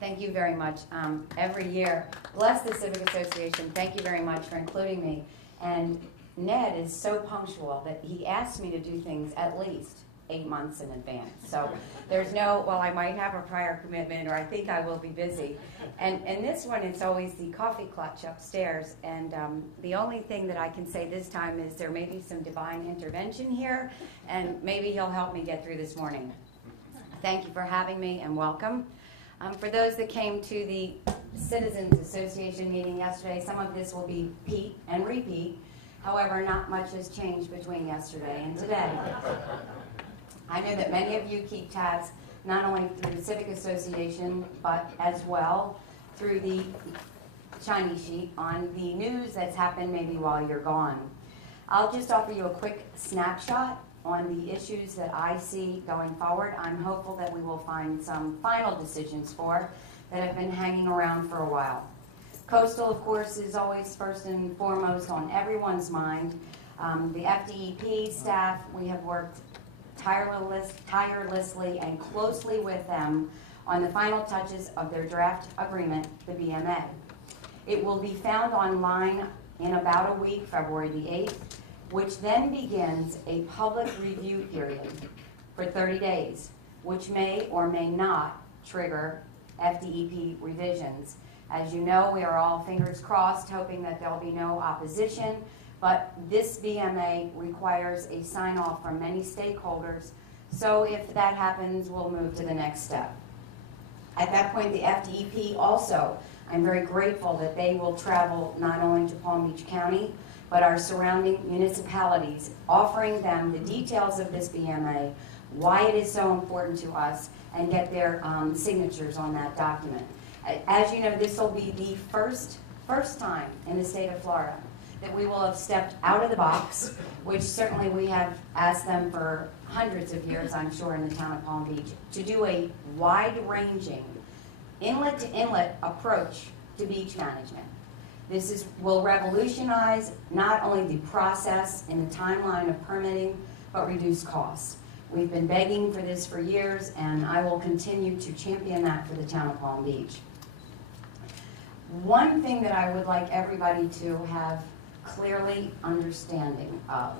Thank you very much. Every year, bless the Civic Association. Thank you very much for including me. And Ned is so punctual that he asks me to do things at least 8 months in advance. So there's no, well, I might have a prior commitment, or I think I will be busy. And this one, it's always the coffee clutch upstairs. And the only thing that I can say this time is there may be some divine intervention here, and maybe he'll help me get through this morning. Thank you for having me, and welcome. For those that came to the Citizens Association meeting yesterday, some of this will be repeat and repeat. However, not much has changed between yesterday and today. I know that many of you keep tabs not only through the Civic Association, but as well through the shiny sheet on the news that's happened maybe while you're gone. I'll just offer you a quick snapshot on the issues that I see going forward. I'm hopeful that we will find some final decisions for that have been hanging around for a while. Coastal, of course, is always first and foremost on everyone's mind. The FDEP staff, we have worked tirelessly and closely with them on the final touches of their draft agreement, the BMA. It will be found online in about a week, February the 8th, which then begins a public review period for 30 days, which may or may not trigger FDEP revisions. As you know, we are all fingers crossed, hoping that there'll be no opposition, but this BMA requires a sign-off from many stakeholders, so if that happens, we'll move to the next step. At that point, the FDEP also, I'm very grateful that they will travel not only to Palm Beach County, but our surrounding municipalities, offering them the details of this BMA, why it is so important to us, and get their signatures on that document. As you know, this will be the first time in the state of Florida that we will have stepped out of the box, which certainly we have asked them for hundreds of years, I'm sure, in the town of Palm Beach, to do a wide-ranging, inlet-to-inlet approach to beach management. This will revolutionize not only the process and the timeline of permitting, but reduce costs. We've been begging for this for years, and I will continue to champion that for the town of Palm Beach. One thing that I would like everybody to have clearly understanding of,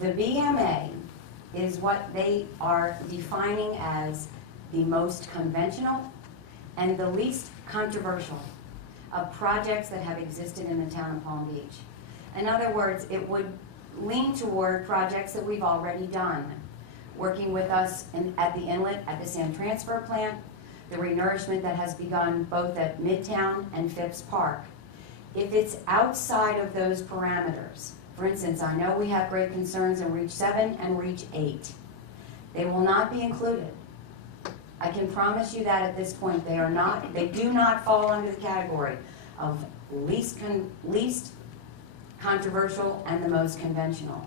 the BMA is what they are defining as the most conventional and the least controversial of projects that have existed in the town of Palm Beach. In other words, it would lean toward projects that we've already done, working with us at the inlet at the sand transfer plant, the renourishment that has begun both at Midtown and Phipps Park. If it's outside of those parameters, for instance, I know we have great concerns in Reach 7 and Reach 8. They will not be included. I can promise you that at this point they do not fall under the category of least controversial and the most conventional.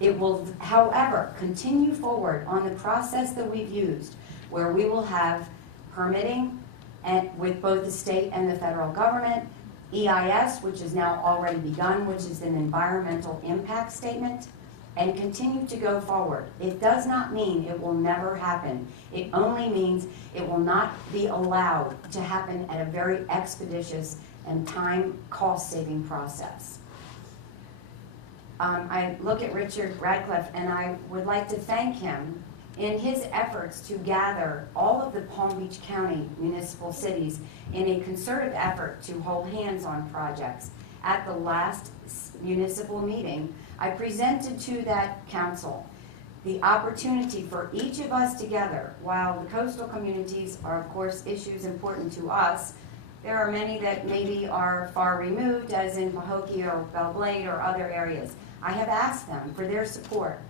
It will, however, continue forward on the process that we've used, where we will have permitting and with both the state and the federal government, EIS, which is now already begun, which is an environmental impact statement, and continue to go forward. It does not mean it will never happen. It only means it will not be allowed to happen at a very expeditious and time cost-saving process. I look at Richard Radcliffe, and I would like to thank him in his efforts to gather all of the Palm Beach County municipal cities in a concerted effort to hold hands on projects. At the last municipal meeting, I presented to that council the opportunity for each of us together, while the coastal communities are of course issues important to us, there are many that maybe are far removed, as in Pahokee or Belle Glade or other areas. I have asked them for their support.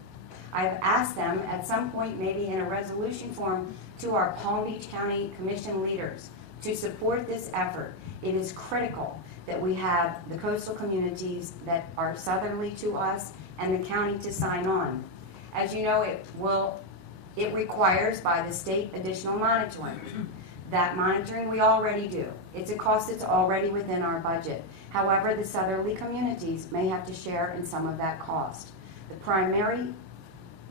I've asked them at some point, maybe in a resolution form, to our Palm Beach County Commission leaders to support this effort. It is critical that we have the coastal communities that are southerly to us and the county to sign on. As you know, it requires by the state additional monitoring. That monitoring we already do. It's a cost that's already within our budget. However, the southerly communities may have to share in some of that cost. The primary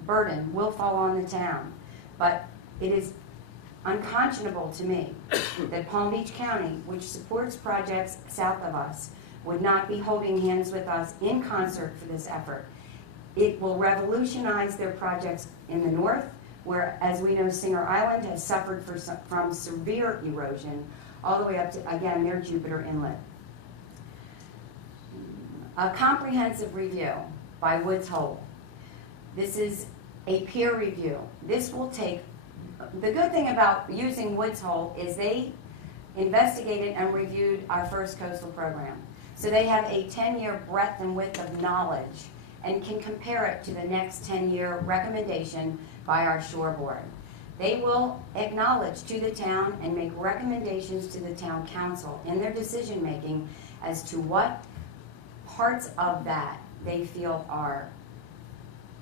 burden will fall on the town, but it is unconscionable to me that Palm Beach County, which supports projects south of us, would not be holding hands with us in concert for this effort. It will revolutionize their projects in the north, where, as we know, Singer Island has suffered from severe erosion, all the way up to, again, their Jupiter Inlet. A comprehensive review by Woods Hole. This is a peer review. This will take, the good thing about using Woods Hole is they investigated and reviewed our first coastal program. So they have a 10-year breadth and width of knowledge and can compare it to the next 10-year recommendation by our shore board. They will acknowledge to the town and make recommendations to the town council in their decision making as to what parts of that they feel are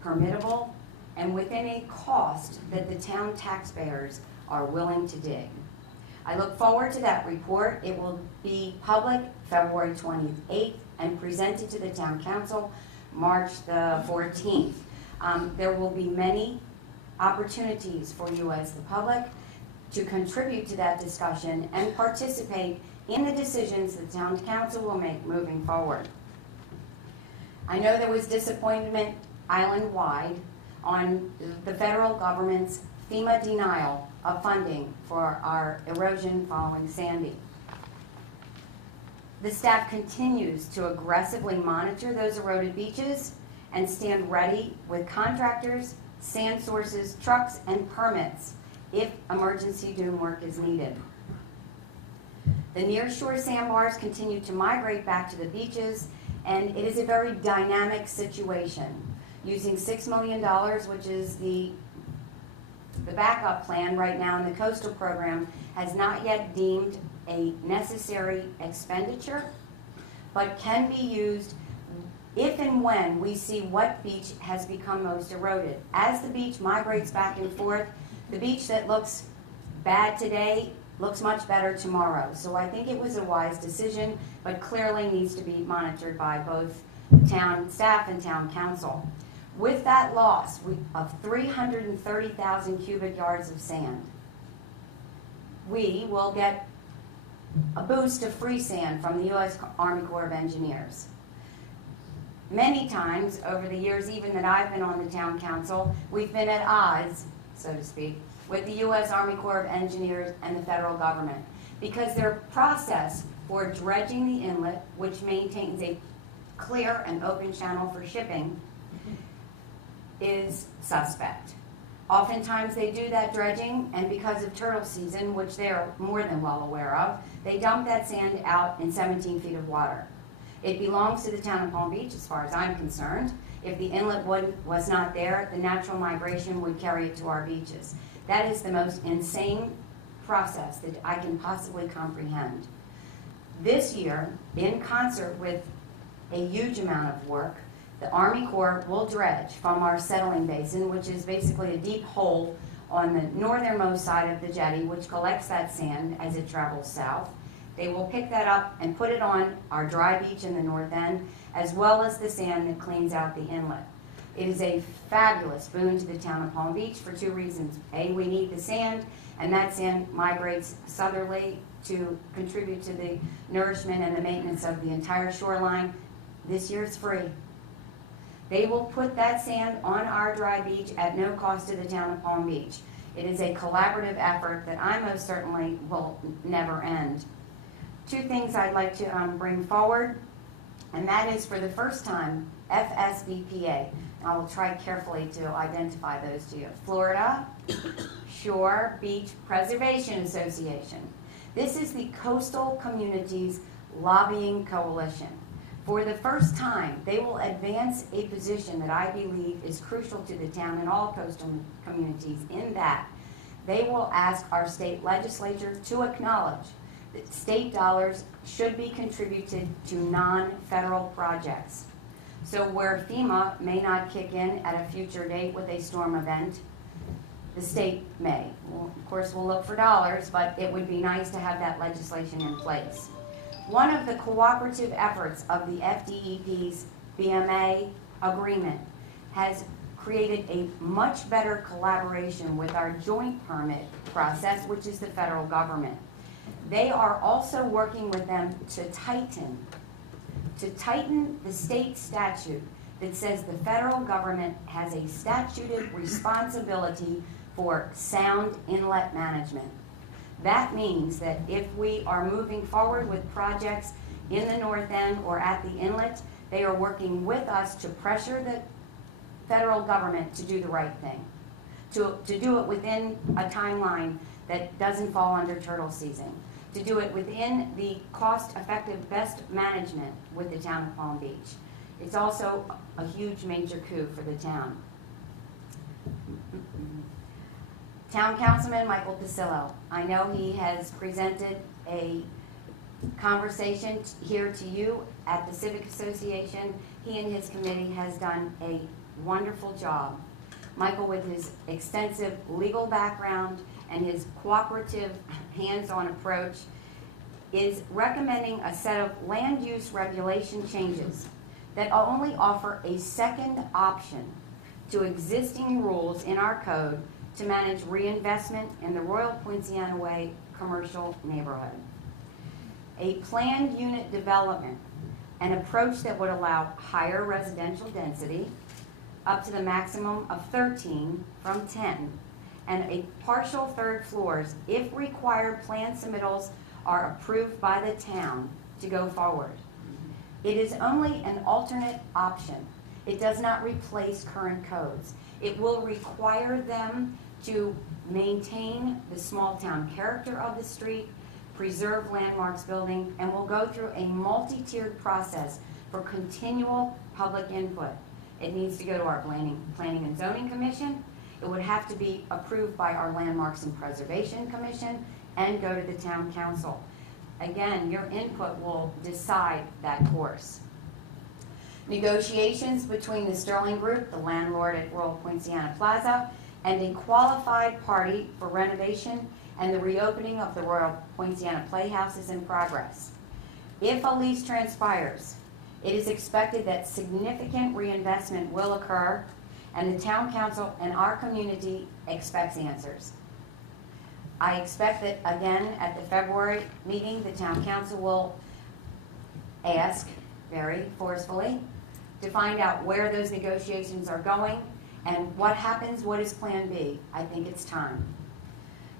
permittable and within a cost that the town taxpayers are willing to dig. I look forward to that report. It will be public February 28th and presented to the town council March the 14th. There will be many opportunities for you as the public to contribute to that discussion and participate in the decisions the town council will make moving forward. I know there was disappointment island-wide on the federal government's FEMA denial of funding for our erosion following Sandy. The staff continues to aggressively monitor those eroded beaches and stand ready with contractors, sand sources, trucks, and permits if emergency dune work is needed. The nearshore sandbars continue to migrate back to the beaches, and it is a very dynamic situation. Using $6 million, which is the backup plan right now in the coastal program, has not yet deemed a necessary expenditure, but can be used if and when we see what beach has become most eroded. As the beach migrates back and forth, the beach that looks bad today looks much better tomorrow. So I think it was a wise decision, but clearly needs to be monitored by both town staff and town council. With that loss of 330,000 cubic yards of sand, we will get a boost of free sand from the U.S. Army Corps of Engineers. Many times over the years, even that I've been on the town council, we've been at odds, so to speak, with the U.S. Army Corps of Engineers and the federal government, because their process for dredging the inlet, which maintains a clear and open channel for shipping, is suspect. Oftentimes they do that dredging, and because of turtle season, which they are more than well aware of, they dump that sand out in 17 feet of water. It belongs to the town of Palm Beach as far as I'm concerned. If the inlet was not there, the natural migration would carry it to our beaches. That is the most insane process that I can possibly comprehend. This year, in concert with a huge amount of work, the Army Corps will dredge from our settling basin, which is basically a deep hole on the northernmost side of the jetty, which collects that sand as it travels south. They will pick that up and put it on our dry beach in the north end, as well as the sand that cleans out the inlet. It is a fabulous boon to the town of Palm Beach for two reasons. A, we need the sand, and that sand migrates southerly to contribute to the nourishment and the maintenance of the entire shoreline. This year it's free. They will put that sand on our dry beach at no cost to the town of Palm Beach. It is a collaborative effort that I most certainly will never end. Two things I'd like to bring forward, and that is, for the first time, FSBPA. And I will try carefully to identify those to you. Florida Shore Beach Preservation Association. This is the Coastal Communities Lobbying Coalition. For the first time, they will advance a position that I believe is crucial to the town and all coastal communities, in that they will ask our state legislature to acknowledge that state dollars should be contributed to non-federal projects. So where FEMA may not kick in at a future date with a storm event, the state may. Well, of course, we'll look for dollars, but it would be nice to have that legislation in place. One of the cooperative efforts of the FDEP's BMA agreement has created a much better collaboration with our joint permit process, which is the federal government. They are also working with them to tighten the state statute that says the federal government has a statuted responsibility for sound inlet management. That means that if we are moving forward with projects in the north end or at the inlet, they are working with us to pressure the federal government to do the right thing, to do it within a timeline that doesn't fall under turtle season, to do it within the cost-effective best management with the town of Palm Beach. It's also a huge major coup for the town. Town Councilman Michael Pasillo, I know he has presented a conversation here to you at the Civic Association. He and his committee has done a wonderful job. Michael, with his extensive legal background and his cooperative, hands-on approach, is recommending a set of land use regulation changes that only offer a second option to existing rules in our code to manage reinvestment in the Royal Poinciana Way commercial neighborhood. A planned unit development, an approach that would allow higher residential density, up to the maximum of 13 from 10, and a partial third floors if required plan submittals are approved by the town to go forward. It is only an alternate option. It does not replace current codes. It will require them to maintain the small town character of the street, preserve landmarks building, and will go through a multi-tiered process for continual public input. It needs to go to our Planning and Zoning Commission. It would have to be approved by our Landmarks and Preservation Commission and go to the Town Council. Again, your input will decide that course. Negotiations between the Sterling Group, the landlord at Royal Poinciana Plaza, and a qualified party for renovation and the reopening of the Royal Poinciana Playhouse is in progress. If a lease transpires, it is expected that significant reinvestment will occur, and the Town Council and our community expects answers. I expect that, again, at the February meeting, the Town Council will ask very forcefully to find out where those negotiations are going and what happens, what is Plan B. I think it's time.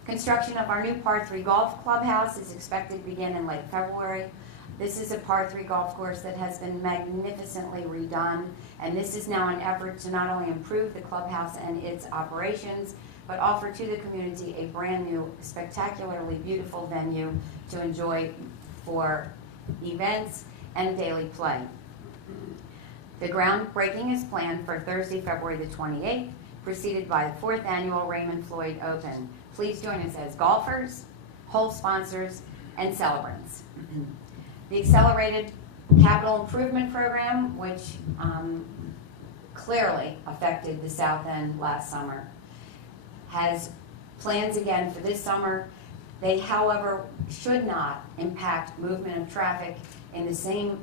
Construction of our new Par 3 golf clubhouse is expected to begin in late February. This is a Par 3 golf course that has been magnificently redone, and this is now an effort to not only improve the clubhouse and its operations, but offer to the community a brand new, spectacularly beautiful venue to enjoy for events and daily play. The groundbreaking is planned for Thursday, February the 28th, preceded by the 4th annual Raymond Floyd Open. Please join us as golfers, hole sponsors, and celebrants. The Accelerated Capital Improvement Program, which clearly affected the South End last summer, has plans again for this summer. They, however, should not impact movement of traffic in the same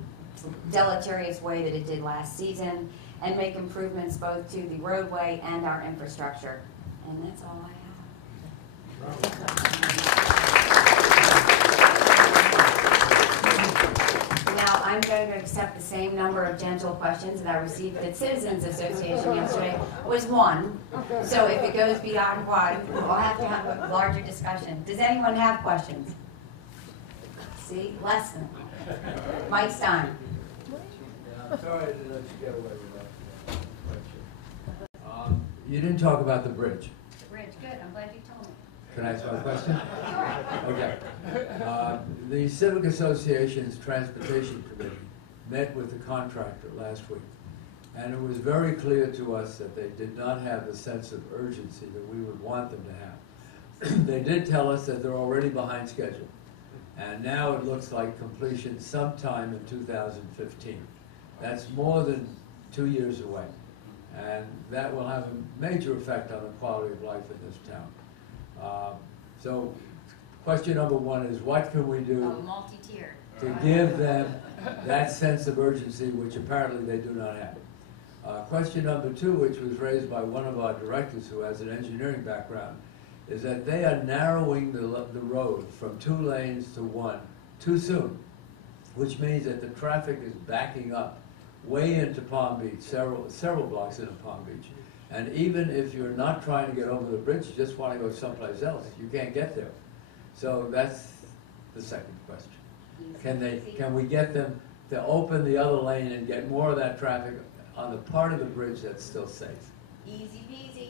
deleterious way that it did last season, and make improvements both to the roadway and our infrastructure. And that's all I have. Now, I'm going to accept the same number of gentle questions that I received at Citizens Association yesterday. It was one. So if it goes beyond one, we'll have to have a larger discussion. Does anyone have questions? See, less than one. Mike Stein. I'm sorry to let you get away with that question. You didn't talk about the bridge. The bridge, good. I'm glad you told me. Can I ask my question? Okay. The Civic Association's Transportation Committee met with the contractor last week, and it was very clear to us that they did not have the sense of urgency that we would want them to have. They did tell us that they're already behind schedule, and now it looks like completion sometime in 2015. That's more than 2 years away, and that will have a major effect on the quality of life in this town. So question number one is, what can we do multi-tiered to give them that sense of urgency, which apparently they do not have? Question number two, which was raised by one of our directors who has an engineering background, is that they are narrowing the road from 2 lanes to 1 too soon, which means that the traffic is backing up way into Palm Beach, several blocks into Palm Beach. And even if you're not trying to get over the bridge, you just want to go someplace else, you can't get there. So that's the second question. Can we get them to open the other lane and get more of that traffic on the part of the bridge that's still safe? Easy peasy.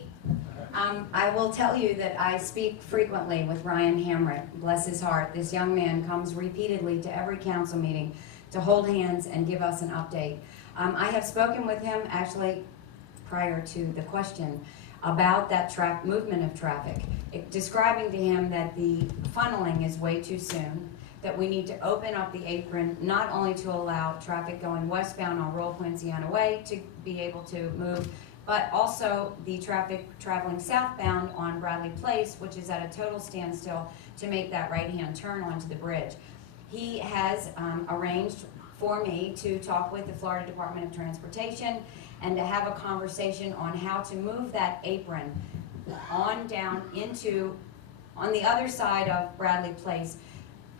I will tell you that I speak frequently with Ryan Hamrick, bless his heart. This young man comes repeatedly to every council meeting to hold hands and give us an update. I have spoken with him actually prior to the question about that movement of traffic, describing to him that the funneling is way too soon, that we need to open up the apron not only to allow traffic going westbound on Royal Poinciana Way to be able to move, but also the traffic traveling southbound on Bradley Place, which is at a total standstill, to make that right-hand turn onto the bridge. He has arranged for me to talk with the Florida Department of Transportation and to have a conversation on how to move that apron on down on the other side of Bradley Place,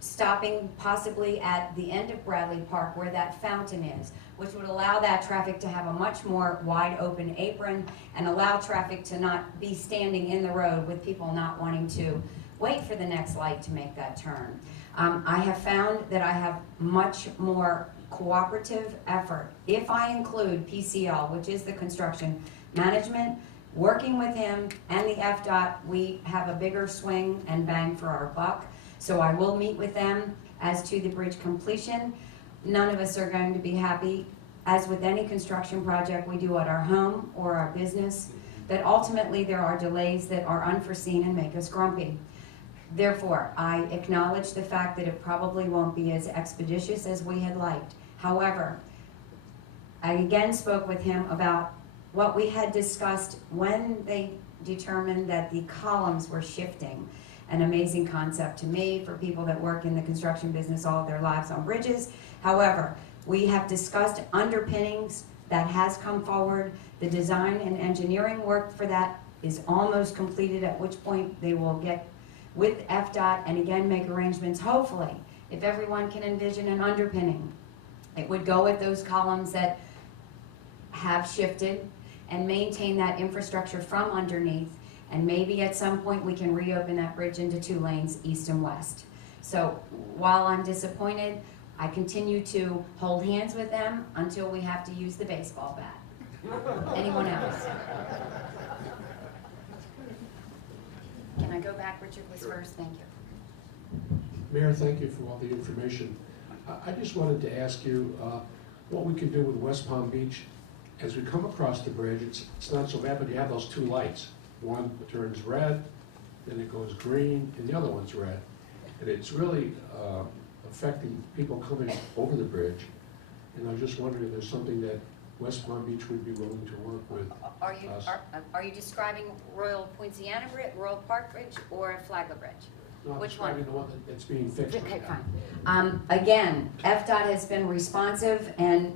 stopping possibly at the end of Bradley Park where that fountain is, which would allow that traffic to have a much more wide open apron and allow traffic to not be standing in the road with people not wanting to wait for the next light to make that turn. I have found that I have much more cooperative effort if I include PCL, which is the construction management, working with him and the FDOT. We have a bigger swing and bang for our buck. So I will meet with them as to the bridge completion. None of us are going to be happy, as with any construction project we do at our home or our business, that ultimately there are delays that are unforeseen and make us grumpy. Therefore, I acknowledge the fact that it probably won't be as expeditious as we had liked. However, I again spoke with him about what we had discussed when they determined that the columns were shifting. An amazing concept to me for people that work in the construction business all of their lives on bridges. However, we have discussed underpinnings. That has come forward. The design and engineering work for that is almost completed, at which point they will get with FDOT and again make arrangements. Hopefully, if everyone can envision an underpinning, it would go with those columns that have shifted and maintain that infrastructure from underneath. And maybe at some point we can reopen that bridge into 2 lanes, east and west. So while I'm disappointed, I continue to hold hands with them until we have to use the baseball bat. Anyone else? Can I go back? Richard was first. Thank you. Mayor, thank you for all the information. I just wanted to ask you what we can do with West Palm Beach. As we come across the bridge, it's not so bad, but you have those 2 lights. One turns red, then it goes green, and the other one's red. And it's really affecting people coming over the bridge. And I was just wondering if there's something that West Palm Beach would be willing to work with us. Are you describing Royal Poinciana Bridge, Royal Park Bridge, or Flagler Bridge? No, I'm Which one? describing the one that's being fixed Okay, right now. fine. Again, FDOT has been responsive, and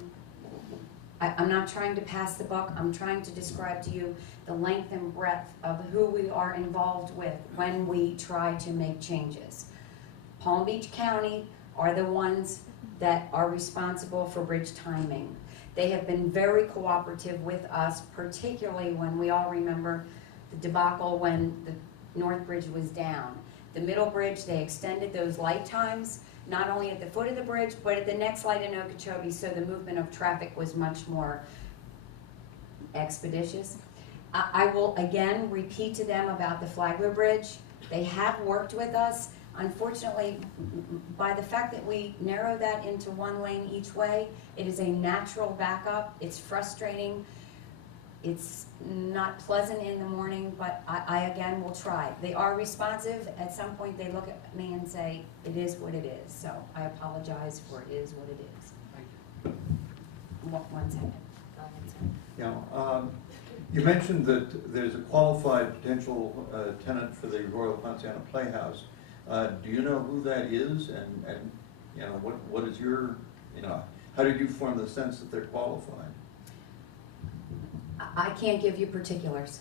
I'm not trying to pass the buck. I'm trying to describe to you the length and breadth of who we are involved with when we try to make changes. Palm Beach County are the ones that are responsible for bridge timing. They have been very cooperative with us, particularly when we all remember the debacle when the North Bridge was down. The middle bridge, they extended those light times, not only at the foot of the bridge, but at the next light in Okeechobee, so the movement of traffic was much more expeditious. I will again repeat to them about the Flagler Bridge. They have worked with us. Unfortunately, by the fact that we narrow that into 1 lane each way, it is a natural backup. It's frustrating. It's not pleasant in the morning, but I again will try. They are responsive. At some point they look at me and say, it is what it is. So I apologize for it is what it is. Thank you. 1 second. Go ahead, sir. Yeah, you mentioned that there's a qualified potential tenant for the Royal Poinciana Playhouse. Do you know who that is, and you know what is your, how did you form the sense that they're qualified? I can't give you particulars.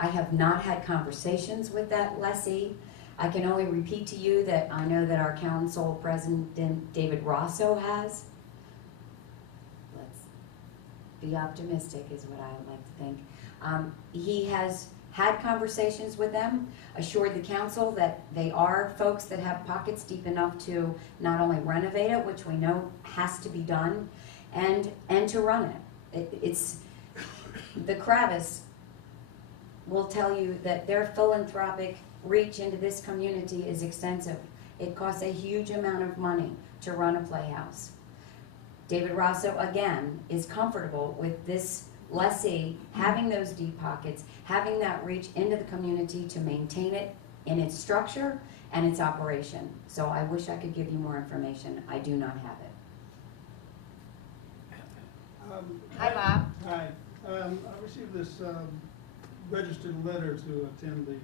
I have not had conversations with that lessee. I can only repeat to you that I know that our council president, David Rosso, has. Let's be optimistic is what I would like to think. He has had conversations with them, assured the council that they are folks that have pockets deep enough to not only renovate it, which we know has to be done, and to run it. It's the Kravis will tell you that their philanthropic reach into this community is extensive. It costs a huge amount of money to run a playhouse. David Rosso, again, is comfortable with this lessee having those deep pockets, having that reach into the community to maintain it in its structure and its operation. So I wish I could give you more information. I do not have it. Hi, Bob. Hi. I received this registered letter to attend the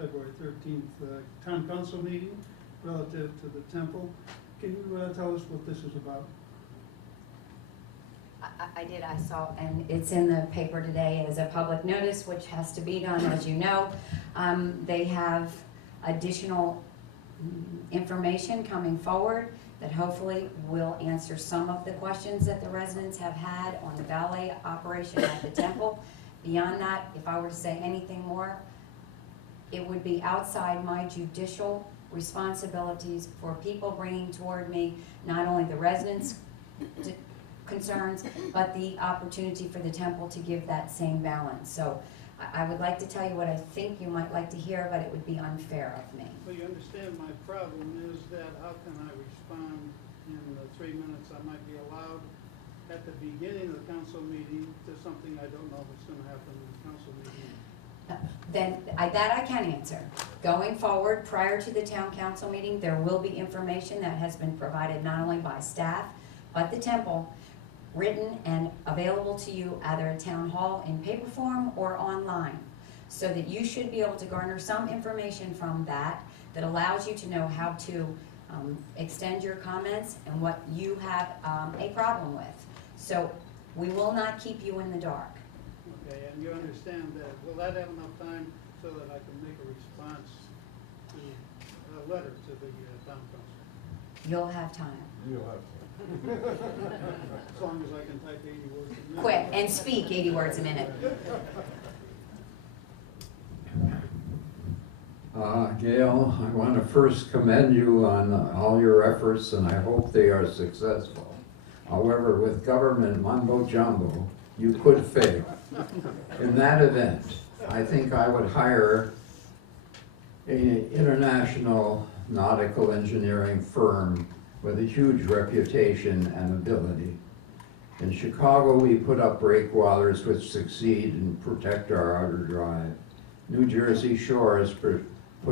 February 13th town council meeting relative to the temple. Can you tell us what this is about? I did, I saw, and it's in the paper today as a public notice, which has to be done, as you know. They have additional information coming forward that hopefully will answer some of the questions that the residents have had on the ballet operation at the temple. Beyond that, if I were to say anything more, it would be outside my judicial responsibilities for people bringing toward me not only the residents' concerns, but the opportunity for the temple to give that same balance. So I would like to tell you what I think you might like to hear, but it would be unfair of me. Well, you understand my problem is that how can I respond in the 3 minutes I might be allowed at the beginning of the council meeting to something I don't know what's going to happen in the council meeting? That I can answer. Going forward, prior to the town council meeting, there will be information that has been provided not only by staff, but the temple, written and available to you either at town hall in paper form or online, so that you should be able to garner some information from that that allows you to know how to extend your comments and what you have a problem with. So we will not keep you in the dark. Okay, and you understand that. Will that have enough time so that I can make a response to a letter to the town council? You'll have time. You'll have to. As long as I can type 80 words a minute. Quick, and speak 80 words a minute. Gail, I want to first commend you on all your efforts, and I hope they are successful. However, with government mumbo jumbo, you could fail. In that event, I think I would hire an international nautical engineering firm with a huge reputation and ability. In Chicago, we put up breakwaters which succeed and protect our outer drive. New Jersey Shore has put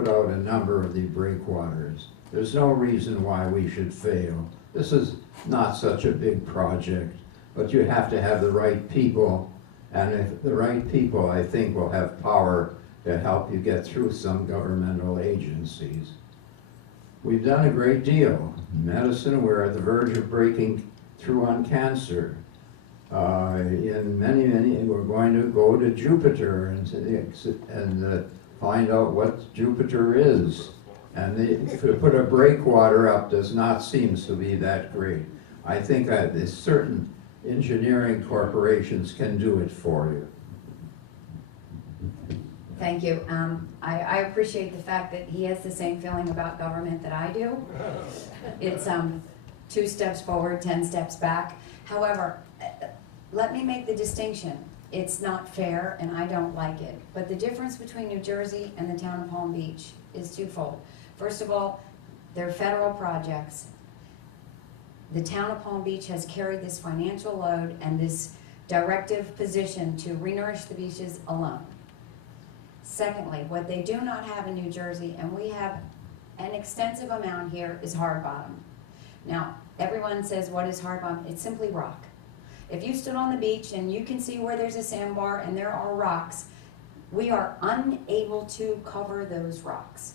out a number of the breakwaters. There's no reason why we should fail. This is not such a big project, but you have to have the right people, and if the right people, I think, will have power to help you get through some governmental agencies. We've done a great deal. In medicine, we're at the verge of breaking through on cancer. In many, we're going to go to Jupiter and find out what Jupiter is. And to put a breakwater up does not seem to be that great. I think certain engineering corporations can do it for you. Thank you. I appreciate the fact that he has the same feeling about government that I do. It's 2 steps forward, 10 steps back. However, let me make the distinction. It's not fair and I don't like it. But the difference between New Jersey and the town of Palm Beach is twofold. First of all, they're federal projects. The town of Palm Beach has carried this financial load and this directive position to renourish the beaches alone. Secondly, what they do not have in New Jersey, and we have an extensive amount here, is hard bottom. Now, everyone says, what is hard bottom? It's simply rock. If you stood on the beach and you can see where there's a sandbar and there are rocks, we are unable to cover those rocks.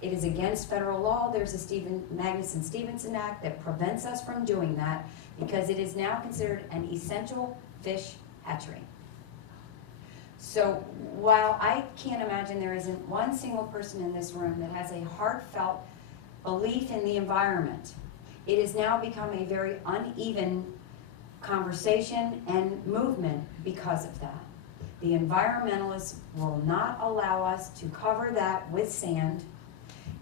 It is against federal law. There's a Magnuson-Stevenson Act that prevents us from doing that because it is now considered an essential fish hatchery. So while I can't imagine there isn't one single person in this room that has a heartfelt belief in the environment, it has now become a very uneven conversation and movement because of that. The environmentalists will not allow us to cover that with sand,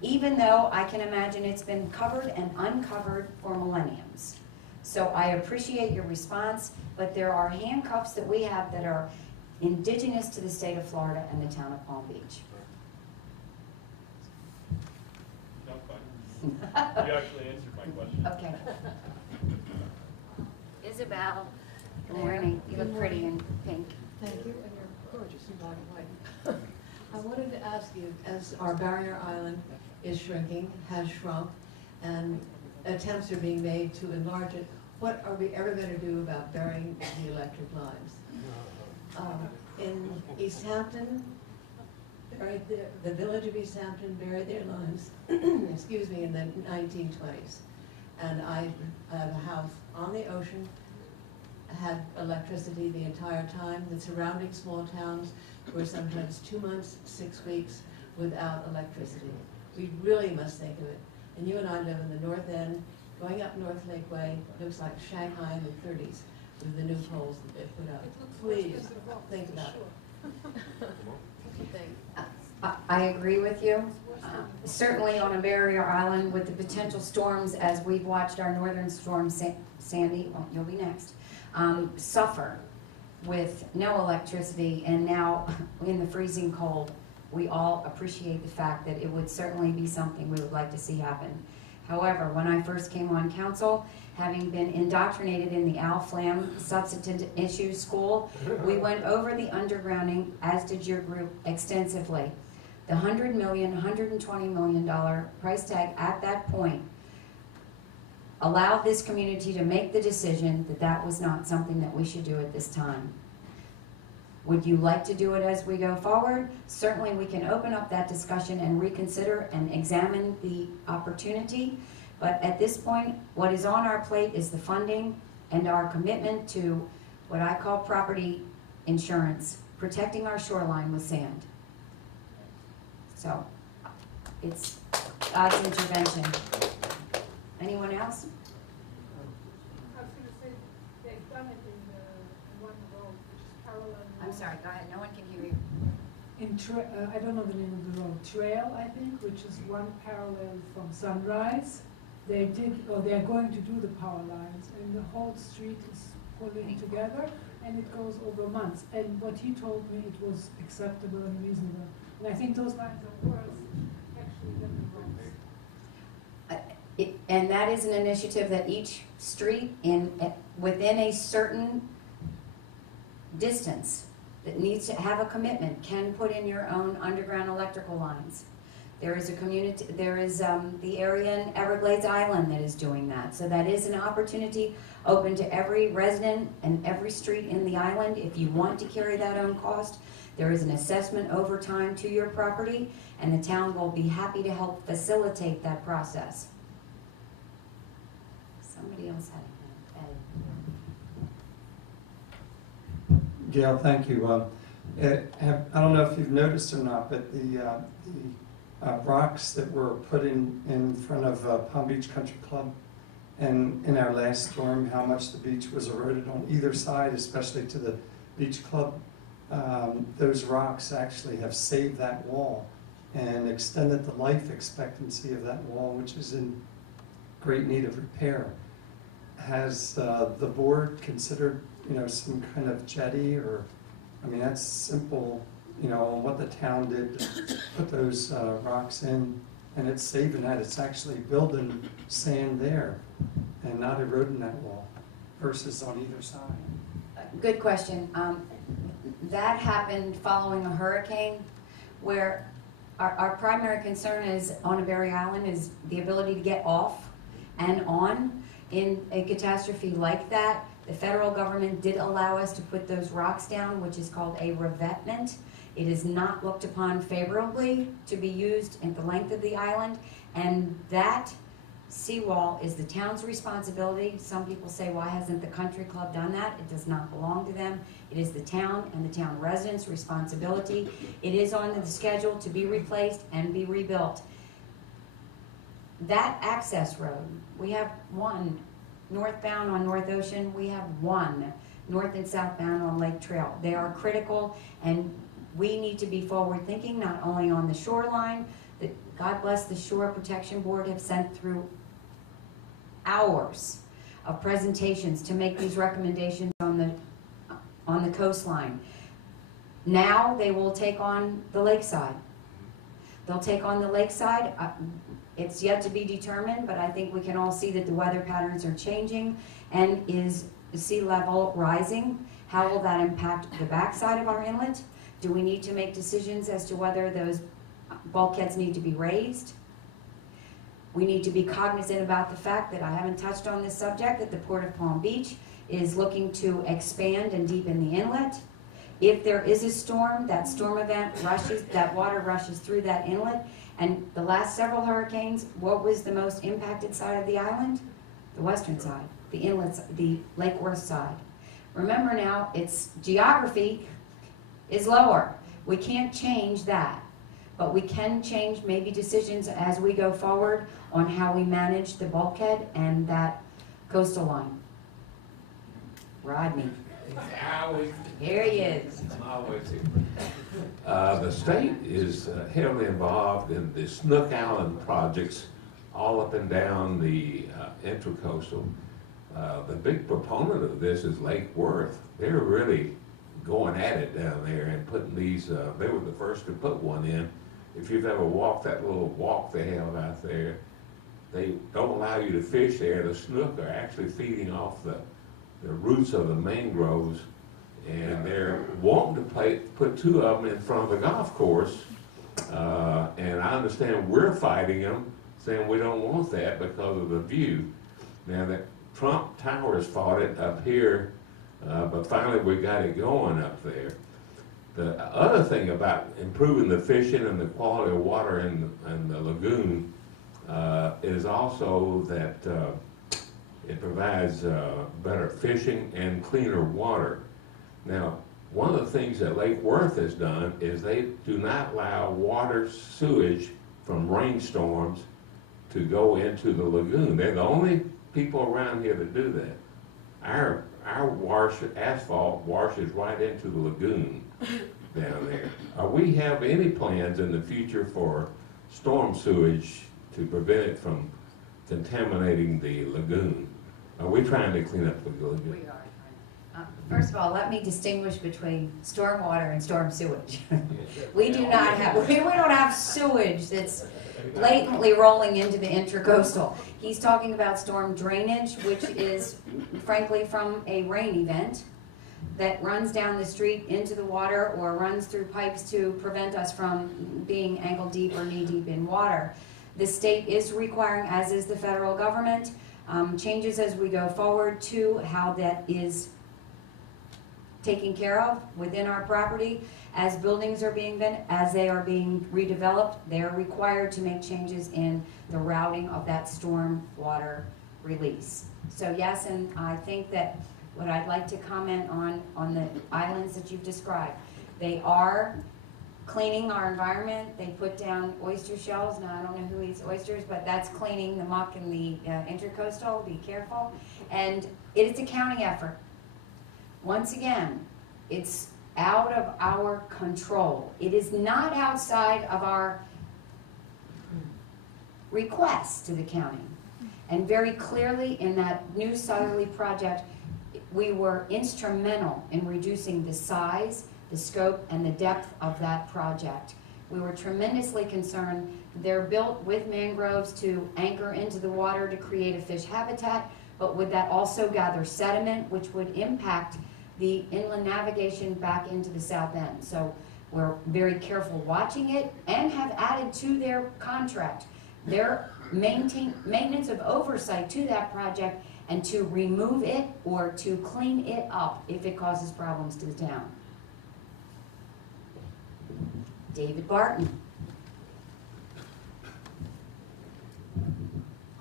even though I can imagine it's been covered and uncovered for millenniums. So I appreciate your response, but there are handcuffs that we have that are indigenous to the state of Florida and the town of Palm Beach. No, fine. You actually answered my question. Okay. Isabel, good morning. You look pretty in pink. Thank you, and you're gorgeous in black and white. I wanted to ask you, as our barrier island is shrinking, has shrunk, and attempts are being made to enlarge it, what are we ever going to do about burying the electric lines? In East Hampton, the village of East Hampton buried their lines, excuse me, in the 1920s. And I have a house on the ocean, had electricity the entire time. The surrounding small towns were sometimes 2 months, 6 weeks without electricity. We really must think of it. And you and I live in the North End, going up North Lake Way, looks like Shanghai in the 30s with the new poles that they put up. Please, think about it. I agree with you. Certainly on a barrier island with the potential storms, as we've watched our northern storm, Sandy, well, you'll be next, suffer with no electricity, and now in the freezing cold, we all appreciate the fact that it would certainly be something we would like to see happen. However, when I first came on council, having been indoctrinated in the Al Flam substantive issues school, we went over the undergrounding, as did your group, extensively. The $100 million, $120 million price tag at that point allowed this community to make the decision that that was not something that we should do at this time. Would you like to do it as we go forward? Certainly we can open up that discussion and reconsider and examine the opportunity. But at this point, what is on our plate is the funding and our commitment to what I call property insurance, protecting our shoreline with sand. So it's God's intervention. Anyone else? I was going to say, they've done it in one road, which is parallel. I'm sorry, go ahead, no one can hear you. I don't know the name of the road, Trail, I think, which is one parallel from Sunrise. They are going to do the power lines, and the whole street is pulling together, and it goes over months. And what he told me, it was acceptable and reasonable. And I think those lines are worth actually than the roads. And that is an initiative that each street within a certain distance that needs to have a commitment can put in your own underground electrical lines. There is a community, there is the area in Everglades Island that is doing that. So that is an opportunity open to every resident and every street in the island. If you want to carry that own cost, there is an assessment over time to your property, and the town will be happy to help facilitate that process. Somebody else had a hand. Gail, thank you. I don't know if you've noticed or not, but the rocks that were put in front of Palm Beach Country Club, and in our last storm, how much the beach was eroded on either side, especially to the beach club. Those rocks actually have saved that wall and extended the life expectancy of that wall, which is in great need of repair. Has the board considered, some kind of jetty, or, I mean, that's simple, what the town did to put those rocks in, and it's saving that. It's actually building sand there and not eroding that wall versus on either side. Good question. That happened following a hurricane, where our primary concern is on a Berry Island is the ability to get off and on. In a catastrophe like that, the federal government did allow us to put those rocks down, which is called a revetment. It is not looked upon favorably to be used at the length of the island, and that seawall is the town's responsibility. Some people say, why hasn't the country club done that? It does not belong to them. It is the town and the town residents' responsibility. It is on the schedule to be replaced and be rebuilt. That access road, we have one northbound on North Ocean, we have one north and southbound on Lake Trail. They are critical, and we need to be forward thinking, not only on the shoreline, that God bless the Shore Protection Board have sent through hours of presentations to make these recommendations on the coastline. Now they will take on the lakeside. They'll take on the lakeside. It's yet to be determined, but I think we can all see that the weather patterns are changing, and is sea level rising. How will that impact the backside of our inlet? Do we need to make decisions as to whether those bulkheads need to be raised? We need to be cognizant about the fact that I haven't touched on this subject, that the Port of Palm Beach is looking to expand and deepen the inlet. If there is a storm, that storm event rushes, that water rushes through that inlet. And the last several hurricanes, what was the most impacted side of the island? The western side, the inlets, the Lake Worth side. Remember now, its geography is lower. We can't change that, but we can change maybe decisions as we go forward on how we manage the bulkhead and that coastal line. Rodney. Here he is. The state is heavily involved in the Snook Island projects all up and down the intracoastal. The big proponent of this is Lake Worth. They're really going at it down there and putting these, they were the first to put one in. If you've ever walked that little walk they have out there, they don't allow you to fish there. The snook are actually feeding off the roots of the mangroves, and they're wanting to put two of them in front of the golf course. And I understand we're fighting them, saying we don't want that because of the view. Now, the Trump Towers fought it up here, but finally we got it going up there. The other thing about improving the fishing and the quality of water in the lagoon is also that it provides better fishing and cleaner water. Now, one of the things that Lake Worth has done is they do not allow water sewage from rainstorms to go into the lagoon. They're the only people around here that do that. Our asphalt washes right into the lagoon down there. We have any plans in the future for storm sewage to prevent it from contaminating the lagoon? Are we trying to clean up the lagoon? We are. First of all, let me distinguish between stormwater and storm sewage. We don't have sewage that's blatantly rolling into the intracoastal. He's talking about storm drainage, which is frankly from a rain event that runs down the street into the water or runs through pipes to prevent us from being ankle deep or knee deep in water. The state is requiring, as is the federal government, changes as we go forward to how that is taken care of within our property. As buildings are being as they are being redeveloped, they are required to make changes in the routing of that storm water release. So yes, and I think that what I'd like to comment on the islands that you've described, they are cleaning our environment. They put down oyster shells. Now I don't know who eats oysters, but that's cleaning the muck in the intracoastal. Be careful. And it's a county effort. Once again, it's out of our control. It is not outside of our requests to the county. And very clearly in that new southerly project, we were instrumental in reducing the size, the scope, and the depth of that project. We were tremendously concerned. They're built with mangroves to anchor into the water to create a fish habitat, but would that also gather sediment, which would impact the inland navigation back into the south end. So we're very careful watching it and have added to their contract their maintenance of oversight to that project and to remove it or to clean it up if it causes problems to the town. David Barton.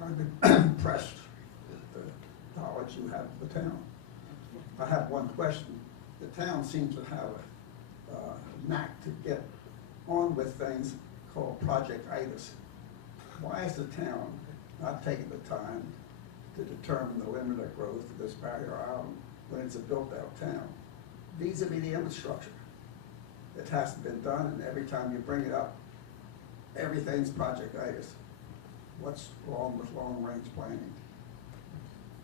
I've been impressed with the knowledge you have of the town. I have one question. The town seems to have a knack to get on with things called project-itis. Why is the town not taking the time to determine the limit of growth of this barrier island when it's a built-out town? Vis-a-vis the infrastructure. It hasn't been done, and every time you bring it up, everything's project-itis. What's wrong with long-range planning?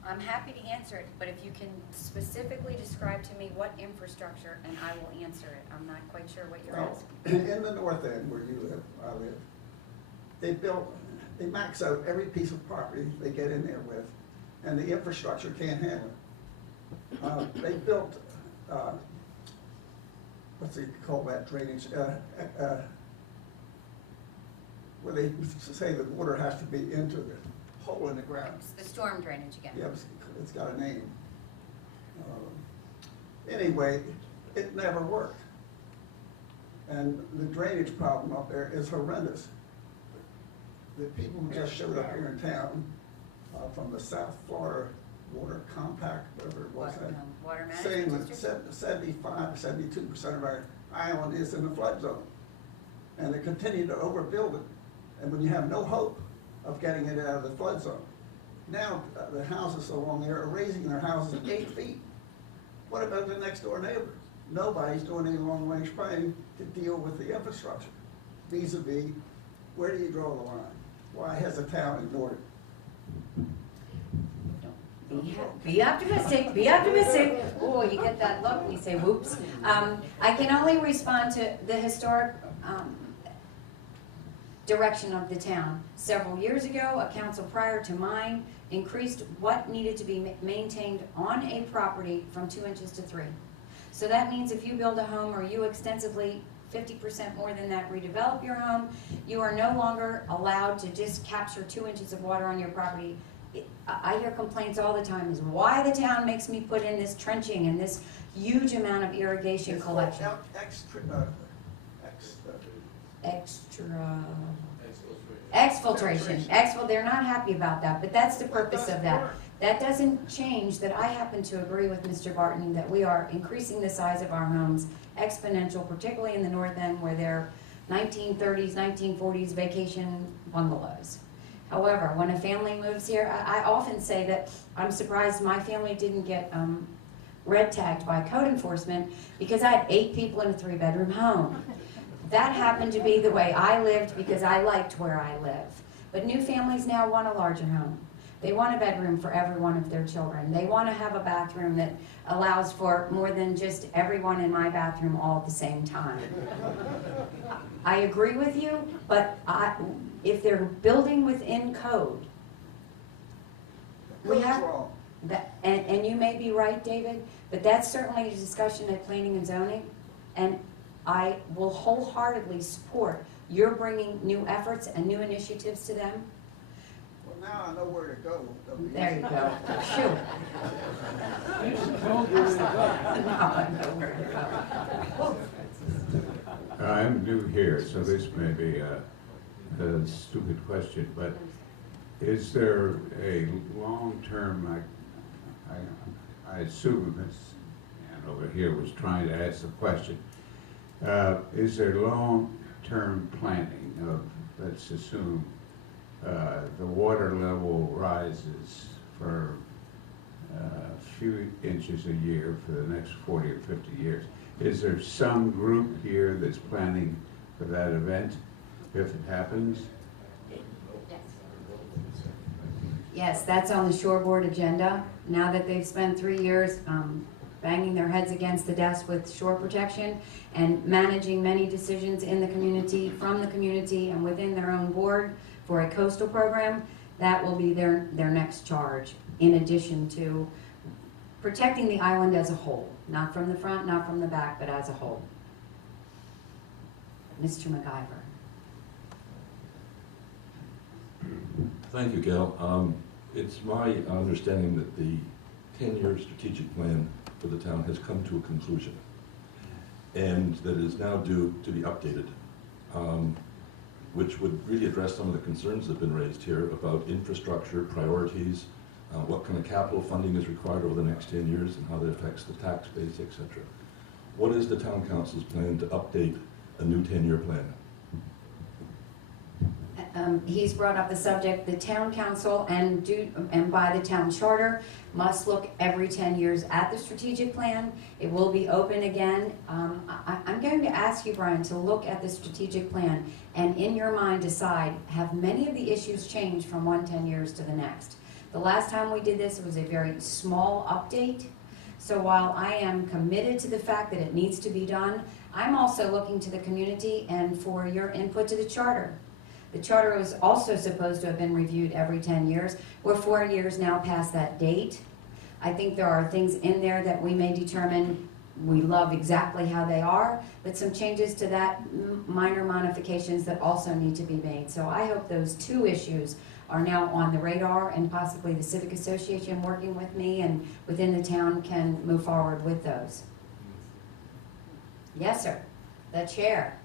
I'm happy to answer it, but if you can specifically describe to me what infrastructure, and I will answer it. I'm not quite sure what you're Well, asking. in the north end where you live, I live, they max out every piece of property they get in there with, and the infrastructure can't handle it. They built, what's they call that drainage, where they say the water has to be into the hole in the ground. It's the storm drainage again. Yeah, it's got a name. Anyway, it never worked. And the drainage problem up there is horrendous. The people who just showed up here in town from the South Florida Water Compact, whatever it was, Water saying management that district? 75 or 72% of our island is in the flood zone. And they continue to overbuild it. And when you have no hope of getting it out of the flood zone, now the houses along there are raising their houses 8 feet. What about the next door neighbors? Nobody's doing any long range planning to deal with the infrastructure. Vis-a-vis, where do you draw the line? Why has the town ignored it? Be optimistic, be optimistic. Oh, you get that look and you say, whoops. I can only respond to the historic direction of the town. Several years ago, a council prior to mine increased what needed to be maintained on a property from 2 inches to 3. So that means if you build a home or you extensively 50% more than that redevelop your home, you are no longer allowed to just capture 2 inches of water on your property. I hear complaints all the time is why the town makes me put in this trenching and this huge amount of irrigation collection. Exfiltration. They're not happy about that, but that's the purpose of that. That doesn't change that I happen to agree with Mr. Barton that we are increasing the size of our homes exponential, particularly in the north end where they're 1930s, 1940s vacation bungalows. However, when a family moves here, I often say that I'm surprised my family didn't get red tagged by code enforcement because I had 8 people in a 3-bedroom home. That happened to be the way I lived because I liked where I live. But new families now want a larger home. They want a bedroom for every one of their children. They want to have a bathroom that allows for more than just everyone in my bathroom all at the same time. I agree with you, but if they're building within code, we have that, and you may be right, David, but that's certainly a discussion at planning and zoning, and I will wholeheartedly support your bringing new efforts and new initiatives to them. Well, now I know where to go. There you go. Shoot. Now I know where to go. I'm new here, so this may be a stupid question, but is there a long-term, I assume this man over here was trying to ask the question, is there long-term planning of, let's assume, the water level rises for a few inches a year for the next 40 or 50 years. Is there some group here that's planning for that event if it happens? Yes, that's on the shoreboard agenda. Now that they've spent 3 years banging their heads against the desk with shore protection and managing many decisions in the community, from the community and within their own board for a coastal program, that will be their next charge, in addition to protecting the island as a whole. Not from the front, not from the back, but as a whole. Mr. MacGyver. Thank you, Gail. It's my understanding that the 10-year strategic plan for the town has come to a conclusion and that it is now due to be updated. which would really address some of the concerns that have been raised here about infrastructure, priorities, what kind of capital funding is required over the next 10 years and how that affects the tax base, etc. What is the town council's plan to update a new 10-year plan? He's brought up the subject, the town council and by the town charter must look every 10 years at the strategic plan. It will be open again. I'm going to ask you, Brian, to look at the strategic plan and in your mind decide, have many of the issues changed from 10 years to the next? The last time we did this, it was a very small update. So while I am committed to the fact that it needs to be done, I'm also looking to the community and for your input to the charter. The charter was also supposed to have been reviewed every 10 years. We're 4 years now past that date. I think there are things in there that we may determine we love exactly how they are, but some changes to that, minor modifications that also need to be made. So I hope those two issues are now on the radar, and possibly the Civic Association working with me and within the town can move forward with those. Yes, sir. The chair.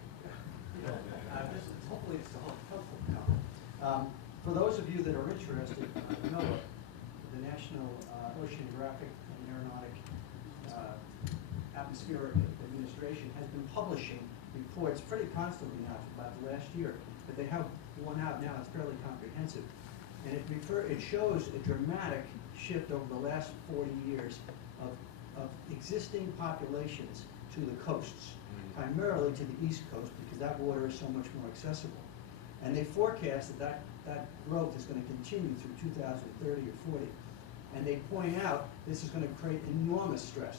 Hopefully it's a helpful comment. For those of you that are interested, NOAA, the National Oceanographic and Aeronautic Atmospheric Administration, has been publishing reports pretty constantly now for about the last year, but they have one out now that's fairly comprehensive. And it shows a dramatic shift over the last 40 years of existing populations to the coasts, primarily to the east coast, because that water is so much more accessible. And they forecast that growth is going to continue through 2030 or 40. And they point out this is going to create enormous stress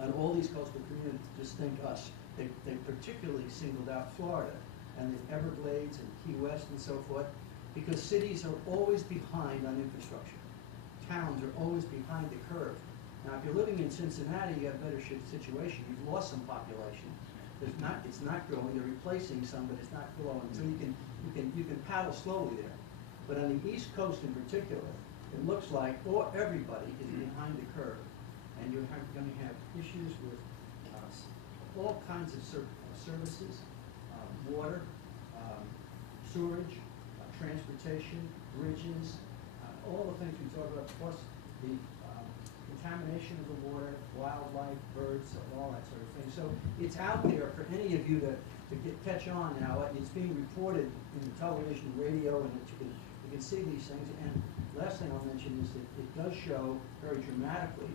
on all these coastal communities. Just think us. They particularly singled out Florida and the Everglades and Key West and so forth, because cities are always behind on infrastructure. Towns are always behind the curve. Now, if you're living in Cincinnati, you have a better situation. You've lost some population. It's not growing. They're replacing some, but it's not growing. So you can paddle slowly there. But on the East Coast in particular, it looks like everybody is behind the curve, and you're going to have issues with all kinds of services, water, sewerage, transportation, bridges, all the things we talk about, plus the contamination of the water, wildlife, birds, all that sort of thing. So it's out there for any of you to catch on now. It's being reported in the television, radio, and you can see these things. And last thing I'll mention is that it does show very dramatically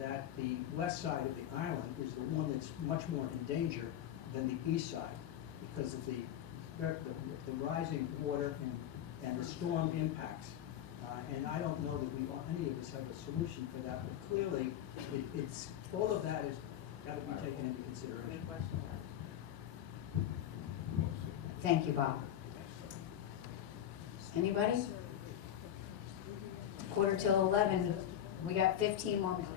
that the west side of the island is the one that's much more in danger than the east side because of the rising water and the storm impacts. And I don't know that any of us have a solution for that, but clearly it's all of that has got to be taken into consideration. Thank you, Bob. Anybody? 11:15. We got 15 more minutes.